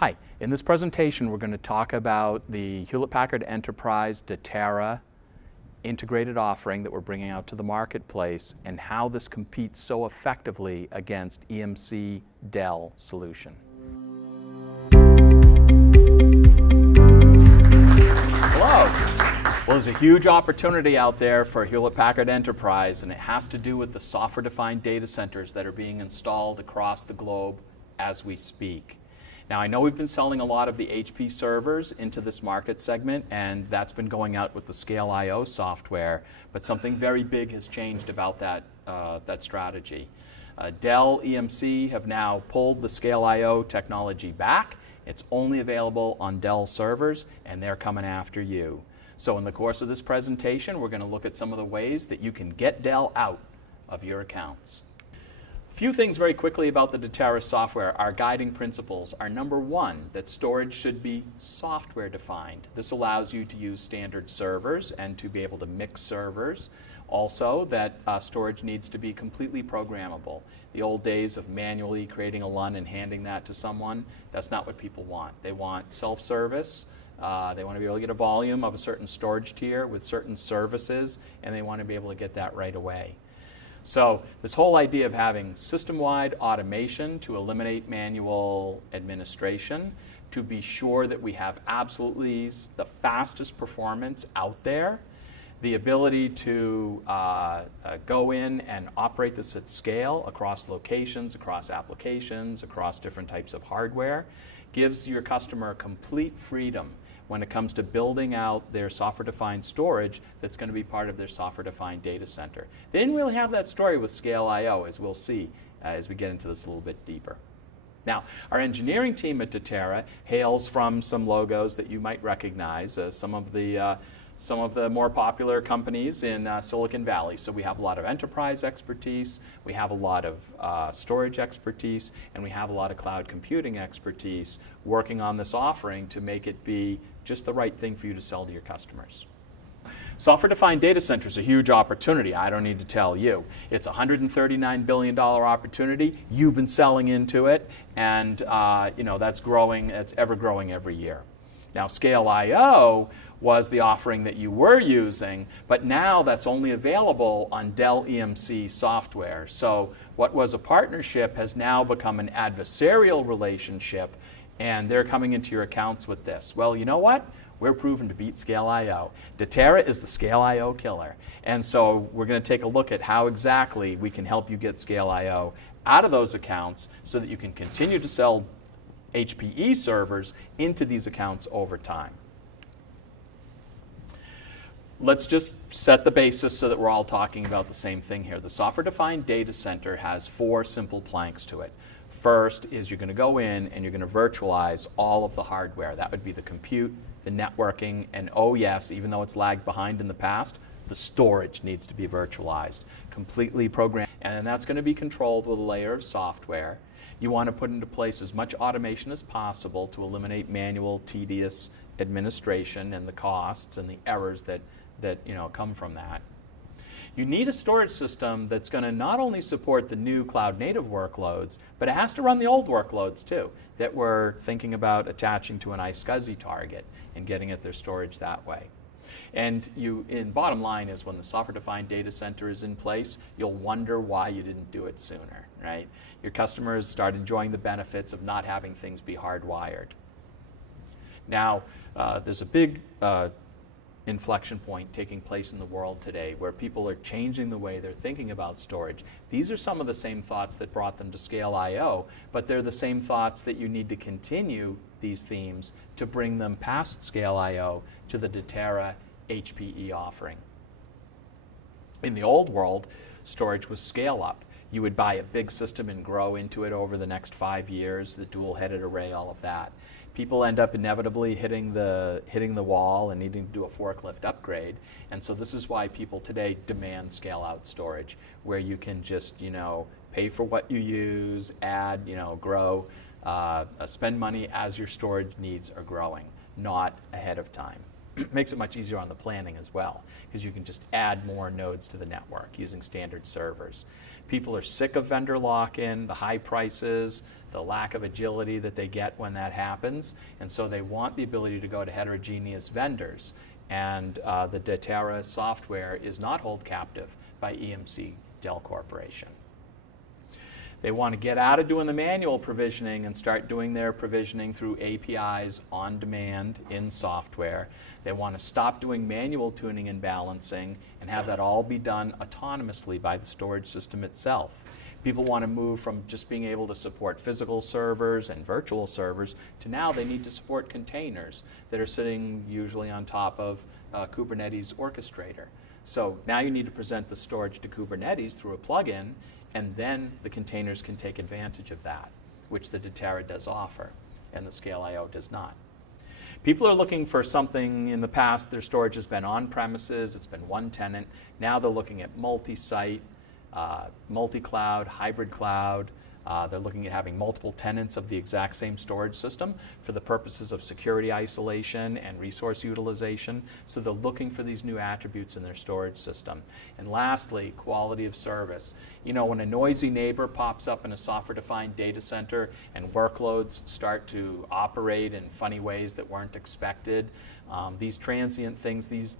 Hi, in this presentation we're going to talk about the Hewlett-Packard Enterprise Datera integrated offering that we're bringing out to the marketplace and how this competes so effectively against EMC Dell solution. Hello. Well, there's a huge opportunity out there for Hewlett-Packard Enterprise, and it has to do with the software-defined data centers that are being installed across the globe as we speak. Now, I know we've been selling a lot of the HP servers into this market segment, and that's been going out with the Scale.io software, but something very big has changed about that strategy. Dell EMC have now pulled the Scale.io technology back. It's only available on Dell servers, and they're coming after you. So in the course of this presentation, we're going to look at some of the ways that you can get Dell out of your accounts. A few things very quickly about the Datera software. Our guiding principles are, number one, that storage should be software defined. This allows you to use standard servers and to be able to mix servers. Also, that storage needs to be completely programmable. The old days of manually creating a LUN and handing that to someone, that's not what people want. They want self-service. They want to be able to get a volume of a certain storage tier with certain services, and they want to be able to get that right away. So this whole idea of having system-wide automation to eliminate manual administration, to be sure that we have absolutely the fastest performance out there, the ability to go in and operate this at scale across locations, across applications, across different types of hardware, gives your customer complete freedom when it comes to building out their software-defined storage that's going to be part of their software-defined data center. They didn't really have that story with Scale.io, as we'll see as we get into this a little bit deeper. Now, our engineering team at Datera hails from some logos that you might recognize, some of the more popular companies in Silicon Valley. So we have a lot of enterprise expertise, we have a lot of storage expertise, and we have a lot of cloud computing expertise working on this offering to make it be just the right thing for you to sell to your customers. Software-defined data center is a huge opportunity. I don't need to tell you. It's a $139 billion opportunity. You've been selling into it, and that's growing. It's ever growing every year. Now, Scale.io was the offering that you were using, but now that's only available on Dell EMC software. So what was a partnership has now become an adversarial relationship, and they're coming into your accounts with this. Well, you know what? We're proven to beat Scale.io. Datera is the Scale.io killer. And so we're going to take a look at how exactly we can help you get Scale.io out of those accounts so that you can continue to sell HPE servers into these accounts over time. Let's just set the basis so that we're all talking about the same thing here. The software-defined data center has four simple planks to it. First is you're going to go in and you're going to virtualize all of the hardware. That would be the compute, the networking, and oh yes, even though it's lagged behind in the past, the storage needs to be virtualized, completely programmed. And that's going to be controlled with a layer of software. You want to put into place as much automation as possible to eliminate manual, tedious administration and the costs and the errors that come from that. You need a storage system that's going to not only support the new cloud-native workloads, but it has to run the old workloads too, that we're thinking about attaching to an iSCSI target and getting at their storage that way. And bottom line is when the software-defined data center is in place, you'll wonder why you didn't do it sooner, right? Your customers start enjoying the benefits of not having things be hardwired. Now, there's a big inflection point taking place in the world today where people are changing the way they're thinking about storage. These are some of the same thoughts that brought them to Scale.io, but they're the same thoughts that you need to continue these themes to bring them past Scale.io to the Datera HPE offering. In the old world, storage was scale up. You would buy a big system and grow into it over the next 5 years, the dual-headed array, all of that. People end up inevitably hitting the wall and needing to do a forklift upgrade. And so this is why people today demand scale-out storage, where you can just, pay for what you use, add, grow, spend money as your storage needs are growing, not ahead of time. Makes it much easier on the planning as well, because you can just add more nodes to the network using standard servers. People are sick of vendor lock-in, the high prices, the lack of agility that they get when that happens, and so they want the ability to go to heterogeneous vendors. And the Datera software is not held captive by EMC Dell Corporation. They want to get out of doing the manual provisioning and start doing their provisioning through APIs on demand in software. They want to stop doing manual tuning and balancing and have that all be done autonomously by the storage system itself. People want to move from just being able to support physical servers and virtual servers to now they need to support containers that are sitting usually on top of Kubernetes orchestrator. So now you need to present the storage to Kubernetes through a plugin, and then the containers can take advantage of that, which the Datera does offer, and the Scale.io does not. People are looking for something. In the past, their storage has been on-premises, it's been one tenant. Now they're looking at multi-site, multi-cloud, hybrid cloud. They're looking at having multiple tenants of the exact same storage system for the purposes of security isolation and resource utilization. So they're looking for these new attributes in their storage system. And lastly, quality of service. You know, when a noisy neighbor pops up in a software-defined data center and workloads start to operate in funny ways that weren't expected, these transient things, these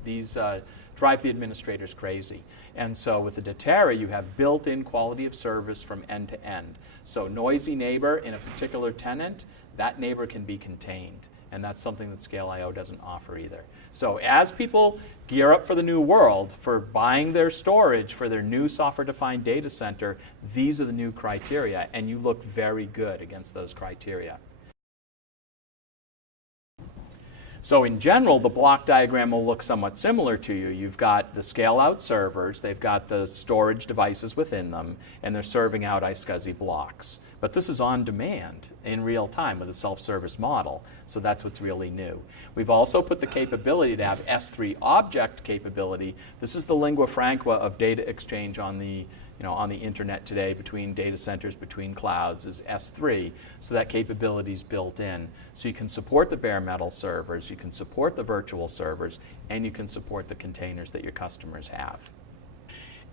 drive the administrators crazy. And so with the Datera, you have built-in quality of service from end to end. So noisy neighbor in a particular tenant, that neighbor can be contained. And that's something that Scale.io doesn't offer either. So as people gear up for the new world, for buying their storage for their new software-defined data center, these are the new criteria, and you look very good against those criteria. So in general, the block diagram will look somewhat similar to you. You've got the scale-out servers, they've got the storage devices within them, and they're serving out iSCSI blocks. But this is on demand in real time with a self-service model, so that's what's really new. We've also put the capability to have S3 object capability. This is the lingua franca of data exchange on the on the internet today between data centers, between clouds, is S3. So that capability is built in. So you can support the bare metal servers, you can support the virtual servers, and you can support the containers that your customers have.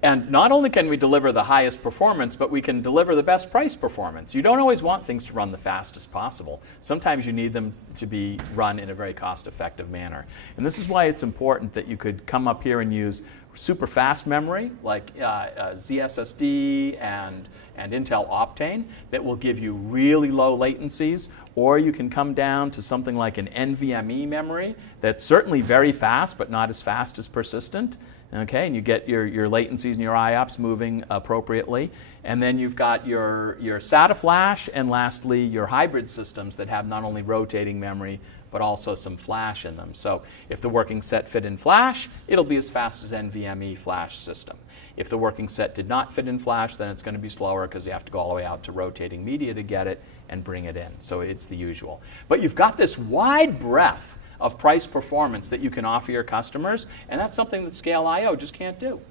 And not only can we deliver the highest performance, but we can deliver the best price performance. You don't always want things to run the fastest possible. Sometimes you need them to be run in a very cost-effective manner. And this is why it's important that you could come up here and use super fast memory like ZSSD and Intel Optane that will give you really low latencies, or you can come down to something like an NVMe memory that's certainly very fast but not as fast as persistent. Okay, and you get your latencies and your IOPS moving appropriately. And then you've got your SATA flash, and lastly your hybrid systems that have not only rotating memory but also some flash in them. So if the working set fit in flash, it'll be as fast as NVMe flash system. If the working set did not fit in flash, then it's going to be slower because you have to go all the way out to rotating media to get it and bring it in. So it's the usual. But you've got this wide breadth of price performance that you can offer your customers, and that's something that Scale.io just can't do.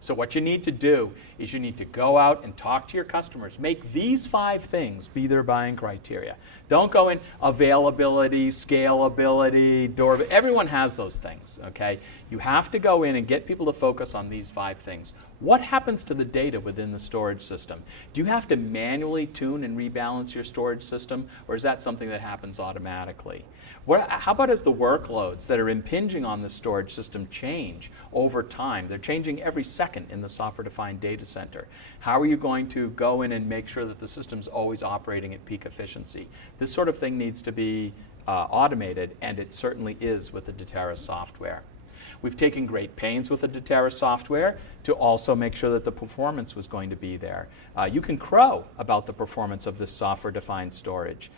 So what you need to do is you need to go out and talk to your customers. Make these 5 things be their buying criteria. Don't go in availability, scalability, durability. Everyone has those things, okay? You have to go in and get people to focus on these 5 things. What happens to the data within the storage system? Do you have to manually tune and rebalance your storage system, or is that something that happens automatically? How about as the workloads that are impinging on the storage system change over time? They're changing every second in the software-defined data center. How are you going to go in and make sure that the system's always operating at peak efficiency? This sort of thing needs to be automated, and it certainly is with the Datera software. We've taken great pains with the Datera software to also make sure that the performance was going to be there. You can crow about the performance of this software-defined storage.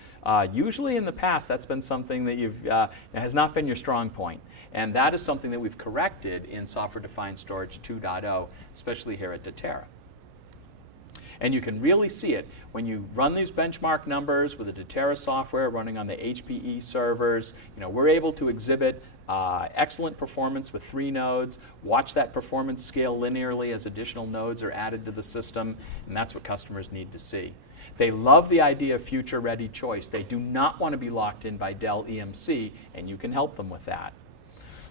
Usually in the past, that's been something that has not been your strong point. And that is something that we've corrected in software-defined storage 2.0, especially here at Datera. And you can really see it when you run these benchmark numbers with the Datera software running on the HPE servers. We're able to exhibit excellent performance with 3 nodes. Watch that performance scale linearly as additional nodes are added to the system, and that's what customers need to see. They love the idea of future-ready choice. They do not want to be locked in by Dell EMC, and you can help them with that.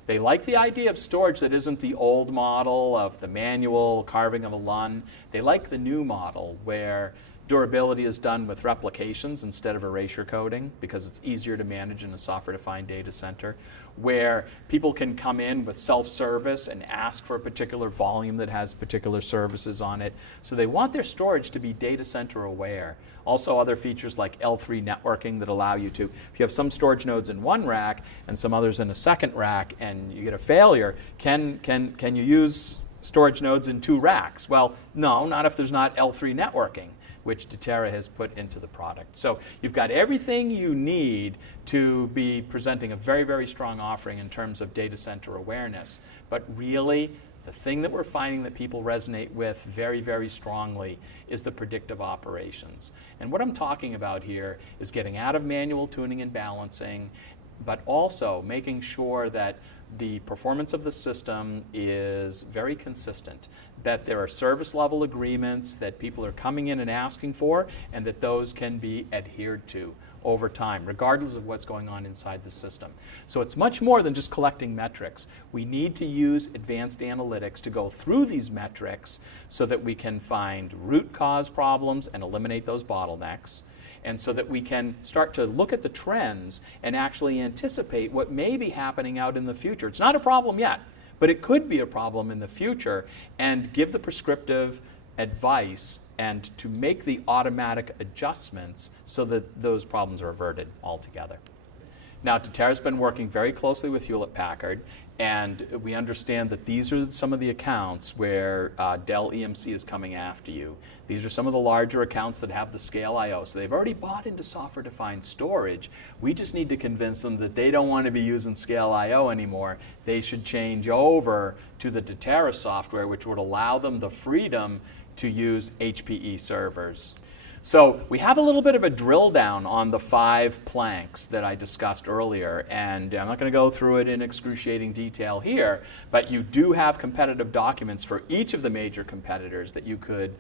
They like the idea of storage that isn't the old model of the manual carving of a LUN. They like the new model where Durability is done with replications instead of erasure coding because it's easier to manage in a software-defined data center, where people can come in with self-service and ask for a particular volume that has particular services on it. So they want their storage to be data center aware. Also other features like L3 networking that allow you to, if you have some storage nodes in one rack and some others in a second rack and you get a failure, can you use storage nodes in 2 racks? Well, no, not if there's not L3 networking, which Datera has put into the product. So you've got everything you need to be presenting a very, very strong offering in terms of data center awareness. But really, the thing that we're finding that people resonate with very, very strongly is the predictive operations. And what I'm talking about here is getting out of manual tuning and balancing, but also making sure that the performance of the system is very consistent, that there are service level agreements that people are coming in and asking for, and that those can be adhered to over time, regardless of what's going on inside the system. So it's much more than just collecting metrics. We need to use advanced analytics to go through these metrics so that we can find root cause problems and eliminate those bottlenecks, and so that we can start to look at the trends and actually anticipate what may be happening out in the future. It's not a problem yet, but it could be a problem in the future, and give the prescriptive advice and to make the automatic adjustments so that those problems are averted altogether. Now, Datera's been working very closely with Hewlett-Packard, and we understand that these are some of the accounts where Dell EMC is coming after you. These are some of the larger accounts that have the Scale I/O. So they've already bought into software-defined storage. We just need to convince them that they don't want to be using Scale I/O anymore. They should change over to the Datera software, which would allow them the freedom to use HPE servers. So we have a little bit of a drill down on the 5 planks that I discussed earlier, and I'm not going to go through it in excruciating detail here, but you do have competitive documents for each of the major competitors that you could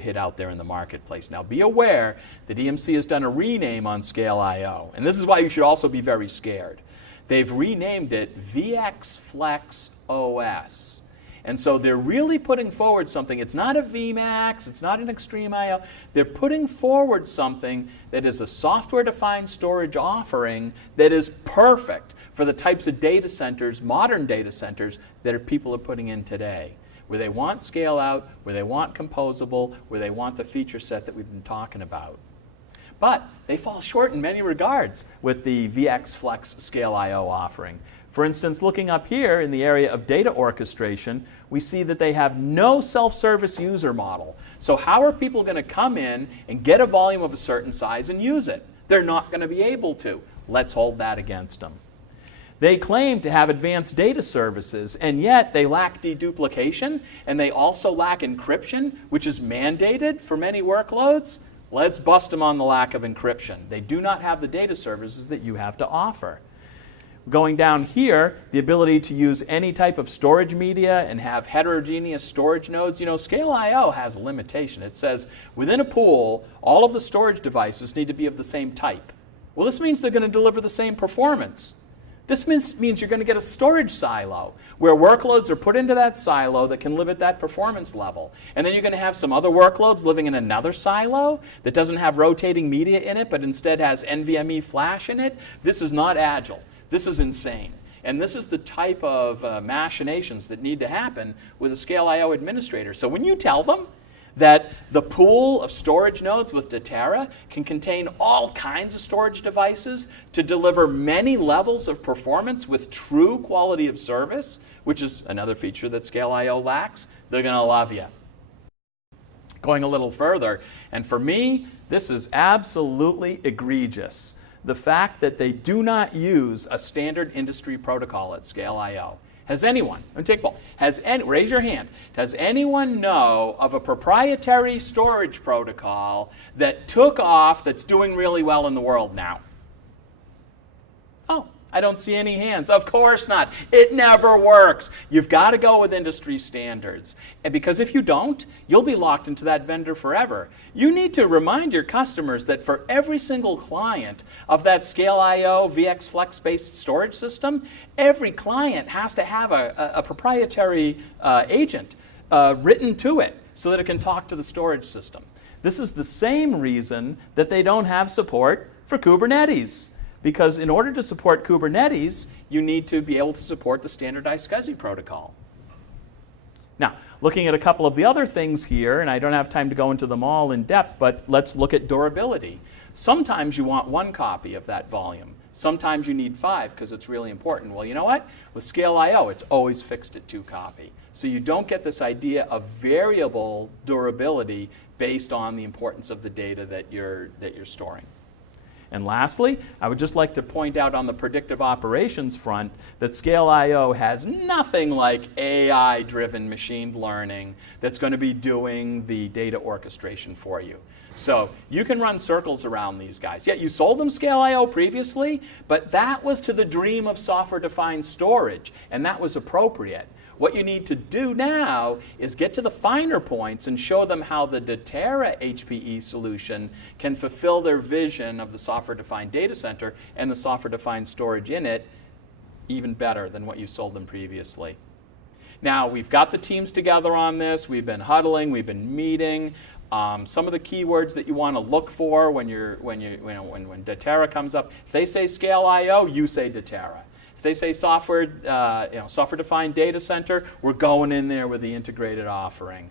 hit out there in the marketplace. Now be aware that EMC has done a rename on Scale I/O, and this is why you should also be very scared. They've renamed it VxFlex OS. And so they're really putting forward something. It's not a VMAX, it's not an Extreme I/O. They're putting forward something that is a software-defined storage offering that is perfect for the types of data centers, modern data centers, that people are putting in today, where they want scale out, where they want composable, where they want the feature set that we've been talking about. But they fall short in many regards with the VxFlex Scale I/O offering. For instance, looking up here in the area of data orchestration, we see that they have no self-service user model. So how are people going to come in and get a volume of a certain size and use it? They're not going to be able to. Let's hold that against them. They claim to have advanced data services, and yet they lack deduplication, and they also lack encryption, which is mandated for many workloads. Let's bust them on the lack of encryption. They do not have the data services that you have to offer. Going down here, the ability to use any type of storage media and have heterogeneous storage nodes. You know, Scale I/O has a limitation. It says within a pool, all of the storage devices need to be of the same type. Well, this means they're going to deliver the same performance. This means you're going to get a storage silo where workloads are put into that silo that can live at that performance level. And then you're going to have some other workloads living in another silo that doesn't have rotating media in it, but instead has NVMe flash in it. This is not agile. This is insane. And this is the type of machinations that need to happen with a Scale I/O administrator. So when you tell them that the pool of storage nodes with Datera can contain all kinds of storage devices to deliver many levels of performance with true quality of service, which is another feature that Scale I/O lacks, they're going to love you. Going a little further, and for me, this is absolutely egregious. The fact that they do not use a standard industry protocol at Scale I/O. Has anyone, raise your hand, does anyone know of a proprietary storage protocol that took off that's doing really well in the world now? Oh, I don't see any hands. Of course not. It never works. You've got to go with industry standards. And because if you don't, you'll be locked into that vendor forever. You need to remind your customers that for every single client of that Scale I/O VxFlex-based storage system, every client has to have a proprietary agent written to it so that it can talk to the storage system. This is the same reason that they don't have support for Kubernetes. Because in order to support Kubernetes, you need to be able to support the standardized SCSI protocol. Now, looking at a couple of the other things here, and I don't have time to go into them all in depth, but let's look at durability. Sometimes you want 1 copy of that volume. Sometimes you need 5 because it's really important. Well, you know what? With Scale I/O, it's always fixed at 2 copy. So you don't get this idea of variable durability based on the importance of the data that you're storing. And lastly, I would just like to point out on the predictive operations front that Scale I/O has nothing like AI-driven machine learning that's going to be doing the data orchestration for you. So you can run circles around these guys. Yeah, you sold them Scale I/O previously, but that was to the dream of software-defined storage, and that was appropriate. What you need to do now is get to the finer points and show them how the Datera HPE solution can fulfill their vision of the software-defined data center and the software-defined storage in it even better than what you sold them previously. Now, we've got the teams together on this. We've been huddling. We've been meeting. Some of the keywords that you want to look for when Datera comes up, if they say Scale I/O, you say Datera. If they say software-defined data center, we're going in there with the integrated offering.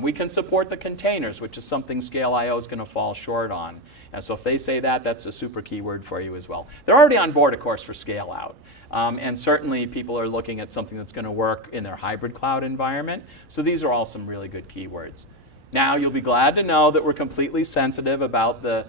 We can support the containers, which is something Scale I/O is going to fall short on. And so if they say that, that's a super keyword for you as well. They're already on board, of course, for Scale Out. And certainly people are looking at something that's going to work in their hybrid cloud environment. So these are all some really good keywords. Now you'll be glad to know that we're completely sensitive about the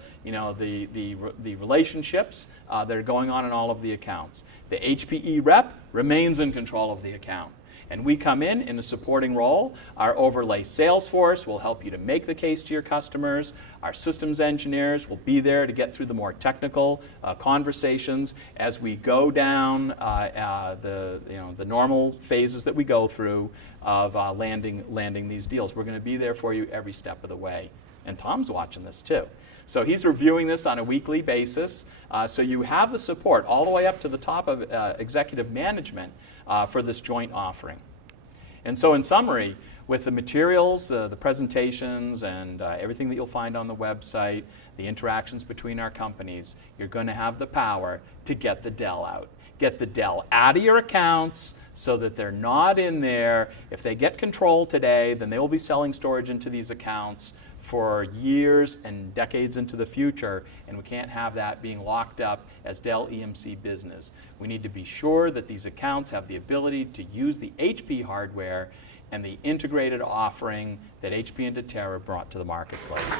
relationships that are going on in all of the accounts. The HPE rep remains in control of the account. And we come in a supporting role. Our overlay sales force will help you to make the case to your customers. Our systems engineers will be there to get through the more technical conversations as we go down the normal phases that we go through of landing these deals. We're going to be there for you every step of the way. And Tom's watching this too. So he's reviewing this on a weekly basis. So you have the support all the way up to the top of executive management for this joint offering. And so in summary, with the materials, the presentations, and everything that you'll find on the website, the interactions between our companies, you're going to have the power to get the Dell out. Get the Dell out of your accounts so that they're not in there. If they get control today, then they will be selling storage into these accounts for years and decades into the future, and we can't have that being locked up as Dell EMC business. We need to be sure that these accounts have the ability to use the HP hardware and the integrated offering that HP and Datera brought to the marketplace.